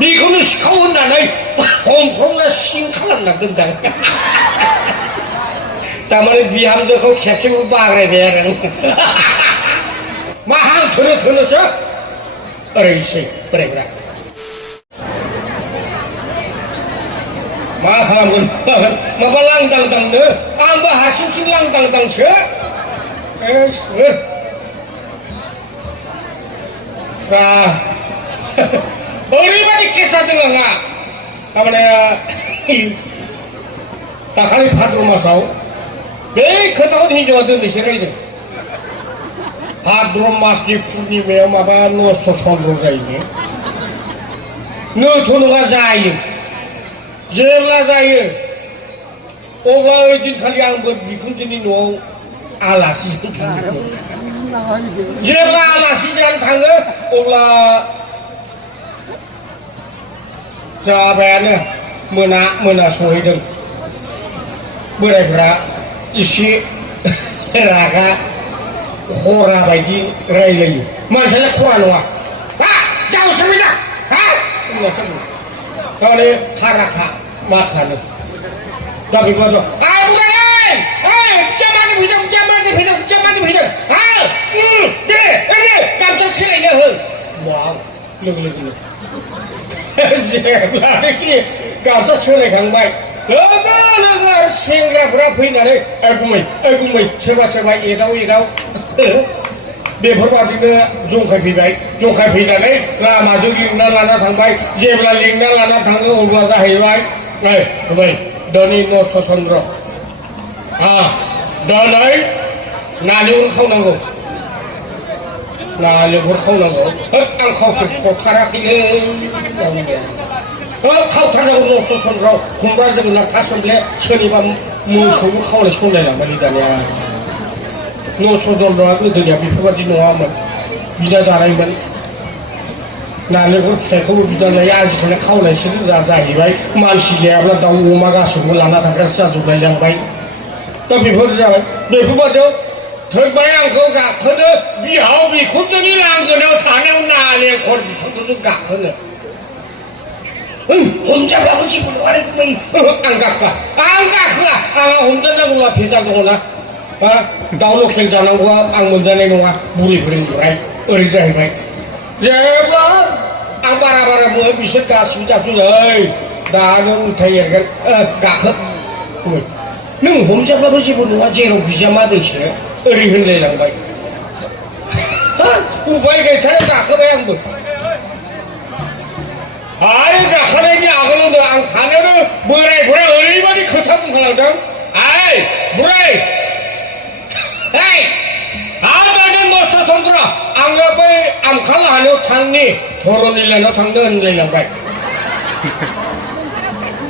बेखौनो सिखाव होननानै हमफ्रमना सिं खालामलांदोंदां तारमाने बिहामजोखौ खेबसेबो बाग्रायबाय आरो मा हां थोनो थोनोसो ओरैसै बोरायफ्रा मा खालामगोन माबा लांदांदांनो आंबो हारसिंथिं लांदांदांसो ओरैबायदि केस जादों आंहा थारमाने दाखालि भाद्र मासाव बे खोथाखौ हिनजावा दोननैसो रायदों भाद्र मासनि पुर्निमायाव माबा नस्थ' चन्द्र जायो नोथ' नङा जायो जेब्ला जायो अब्ला ओइदिनखालि आंबो बिखुनजोनि न'आव आलासि थाङो जेब्ला आलासि जानो थाङो अब्ला जाबायानो मोना सहैदों बोरायफ्रा एसे रागा खरा बायदि रायलायो मानसियालाय खरा नङा हा जाव सोंबाय जा हा तारमाने खाराखा माथानो दा बेखौथ' दे गामसा सोलायनो हो वाव लोगो लोगोनो जेब्लानोखि गामसा सोलायखांबाय लोगो लोगो सेंग्राफ्रा फैनानै गुमै सोरबा एदाव बेफोरबादिनो जंखायफैनानै लामाजों लिंना लाना थांबाय जेब्ला लिंना लाना थाङो अब्ला जाहैबाय गुमै दिनै नस्थ' चन्द्र दिनै नालेंखर खावनांगौ आं खावथाराखैलै खावथारनांगौ नस्थ' चन्द्र खुमब्रा जोगोनार थासुमब्ले सोरनिबा मोसौबो खावलाय सौलायलांबाय दानिया नस्थ' चन्द्रआ गोदोनिया बेफोरबायदि नङामोन बिदा जानायमोन नालेंखर फिथाइखौबो बिदा लायो आजिखालि खावलायसो जाहैबाय मानसि गैयाब्ला दाउ अमा गासैबो लाना थांग्रासो जाजोबलाय लांबाय दा बेफोर जाबाय बेफोरबायदियाव थोरबाय आंखौ गाखोनो बिहाव बिखुनजोनि लांगोनायाव थानायाव नालेंखर बिफांखौसो गाखोनो हमजाब्लाबो जेबो नङा रे गुमै आं गाखोआ आंहा हमजानांगौला भेजाल दङना दाउ लकेल जानांगौआ आं मोनजानाय नङा बुरैफोरनिफ्राय ओरै जाहैबाय जेब्ला आं बारा बुङो बिसोर गासिबो जाबजुबाय दा नों उल्था एरगोन गाखो नों हमजाब्लाबो जेबो नङा जेराव बिजामादैसो ओरै होनलायलांबाय उपाय गैथारा गाखोबाय आंबो आरो गाखोनायनि आगोलावनो आं थानायावनो बोरायफोरा ओरैबायदि खोथा बुंखालांदों बुराय नस्थ' चन्द्र आङो बै आमखा लाहानियाव थांनि धरनि लाइनाव थांनो होनलायलांबाय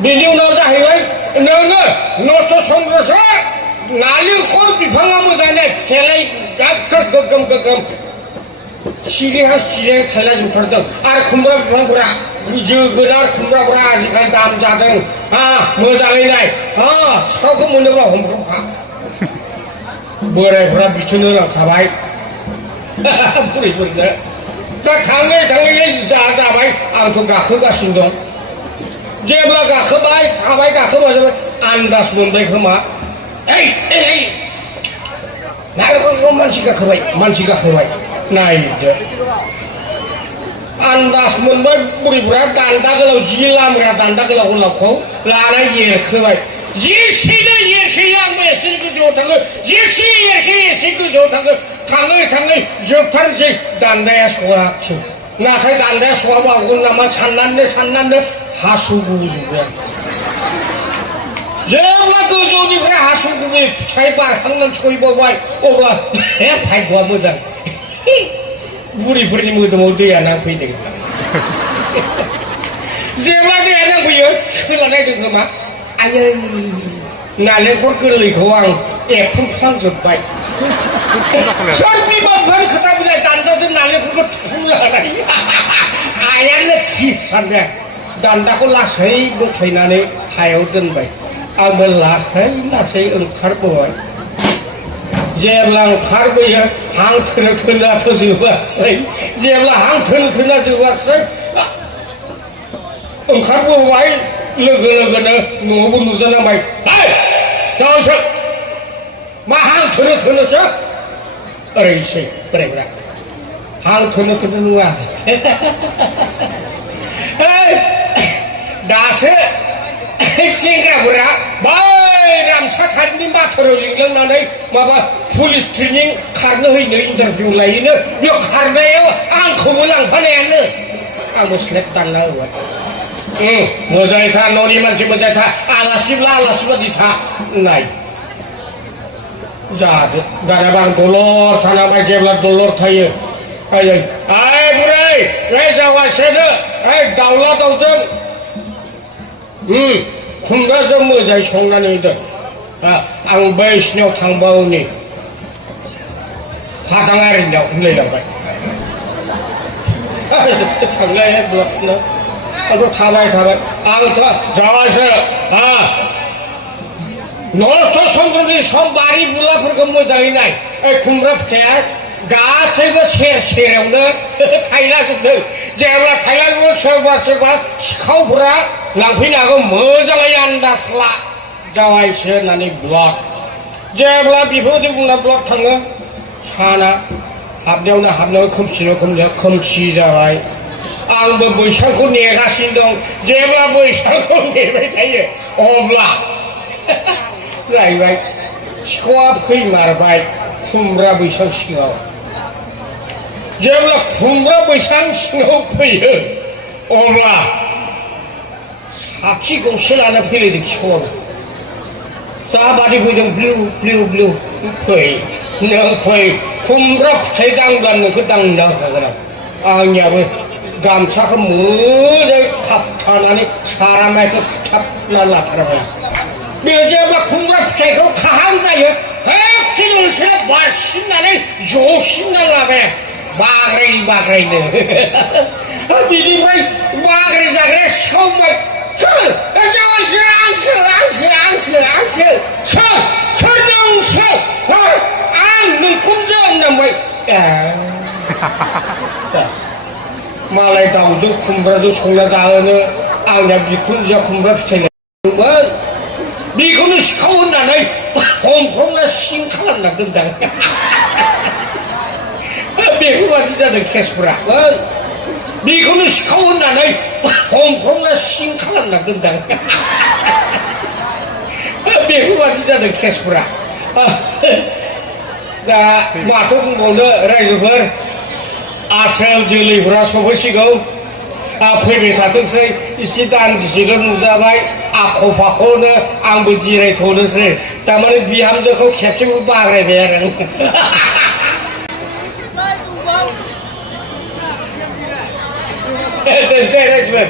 बेनि उनाव जाहैबाय नोङो नस्थ' चन्द्रसो नालेंखर बिफाङा मोजाङै फिथाइलाय गोगोम सिरिहा थायला जोबथारदों आरो खुमब्रा बिफांफोरा जोगोनार खुमब्राफोरा आजिखालि दाम जादों मोजाङै नाय सिखावखौ मोनोब्ला हमख्रमखा बोरायफ्रा बिथोन होलांखाबाय बुरैफोरनो दा थाङै जाबाय आंथ' गाखोगासिनो दं जेब्ला गाखोबाय जाबाय आन्दाज मोनबाय खोमा नालेंखरखौ मानसि गाखोबाय नायदो आन्दाज मोनबाय बुरैफ्रा दान्दा गोलाव जि लामग्रा दान्दा गोलावखौ लाना एरखोबाय जेसेनो एरखेयो आंबो एसे गोजौआव थाङो जेसे एरखेयो एसे गोजौआव थाङै जोबथारनोसै दान्दाया सौहाबसै नाथाय दान्दाया सौहाबा हागौ नामा साननानै हासु गुबुजोब्बाय आं जेब्ला गोजौनिफ्राय हासु गुबुनि फिथाइ बारखांनानै सहैबावबाय अब्ला भाग्यआ मोजां बुरैफोरनि मोदोमाव दैया नांफैदों जेब्ला दैया नांफैयो सोला नायदों खोमा आयै नालेंखर गोरलैखौ आं एरफ्रुफ्लांजोब्बाय सोर बिबानफोर खोथा बिलाइ दान्दाजों नालेंखरखौ थुफ्लुंलानाय आइया लोखि सानबाय दान्दाखौ लासै बोख्लायनानै हायाव दोनबाय आंबो लासै ओंखारबोबाय जेब्ला ओंखारबोयो हां थोनो जोबासै जेब्ला हां थोनो जोबासै ओंखारबोबाय लोगो लोगोनो न'आवबो नुजानांबाय जावसो मा हां थोनो थोनोसो ओरैसै बोरायफ्रा हां थोनो थोनो नुवा दासो सेंग्राफोरा बै रामसाखारिनि बाथौराव लिंलांनानै माबा पुलिस ट्रेनिं खारनो हैनो इन्टारभिउ लायनो बेयाव खारनायाव आंखौबो लांफानायानो आंबो स्लेप दानना होबाय मोजाङै था न'नि मानसि मोजाङै था आलासिब्ला आलासि बादि था नाय जादो दानाबा आं दलर थानांबाय जेब्ला दलर थायो आयै बुरै बे जावासेनो दाउला दाउजों खुमब्राजों मोजाङै संनानै दोन आं बैसिनियाव थांबावनि फादाङारिनियाव होनलायलांबाय थांलाय ब्लकनो आंथ' थाबाय आंथ' जावासो नस्थ' चन्द्रनि सम बारि बुलाफोरखौ मोजाङै नाय खुमब्रा फिथाइया गासैबो सेरावनो थायलाजोबदों जेब्ला थायलाजोबो सोरबा सिखावफोरा लांफैनो हागौ मोजाङै आन्दाज ला जावायसो होननानै ब्लक जेब्ला बेफोरबायदि बुंना ब्लक थाङो साना हाबनायावनो खोमसि जाबाय आंबो बैसांखौ नेगासिनो दं जेब्ला बैसांखौ नेबाय थायो अब्ला जाहैबाय सिखावा फैमारबाय खुमब्रा बैसां सिङाव जेब्ला खुमब्रा बैसां सिङाव फैयो अब्ला साखि गंसे लाना फैलायदों सिखावा जाबादि फैदों ब्लिउ फै खुमब्रा फिथाइ दांब्ला नोंखौ दांना होखागोन आंनियाबो गामसाखौ मोजाङै खाबथानानै सारामाइखौ थुथाबना लाथारबाय बे जेब्ला खुमब्रा फिथाइखौ खाहां जायो खेबसेनो बारसिननानै जसिनना लाबाय बाग्रायनो बिनिफ्राय बाग्राय जाग्राया सिखावबाय सोर नोंसो आं नोंखौसो होननांबाय मालाय दाउजों खुमब्राजों संना जाहोनो आंनिया बिखुनजोआ खुमब्रा फिथाइ लायदोंमोन बेखौनो सिखाव होननानै हमफ्रमना सिं खालामना दोनदां बेफोरबादि जादों केसफोरा बेखौनो सिखाव होननानै हमफ्रमना सिं खालामना दोनदां बेफोरबादि जादों केसफोरा दा माथो बुंबावनो रायजोफोर आसोल जोलैफोरा सफैसिगौ फैबाय थाथोंसै एसे दान्दिसेल' नुजाबाय आख' फाख'नो आंबो जिरायथ'नोसै थारमाने बिहामजोखौ खेबसेबो बाग्रायबाय आरो दोनसै रायजोफोर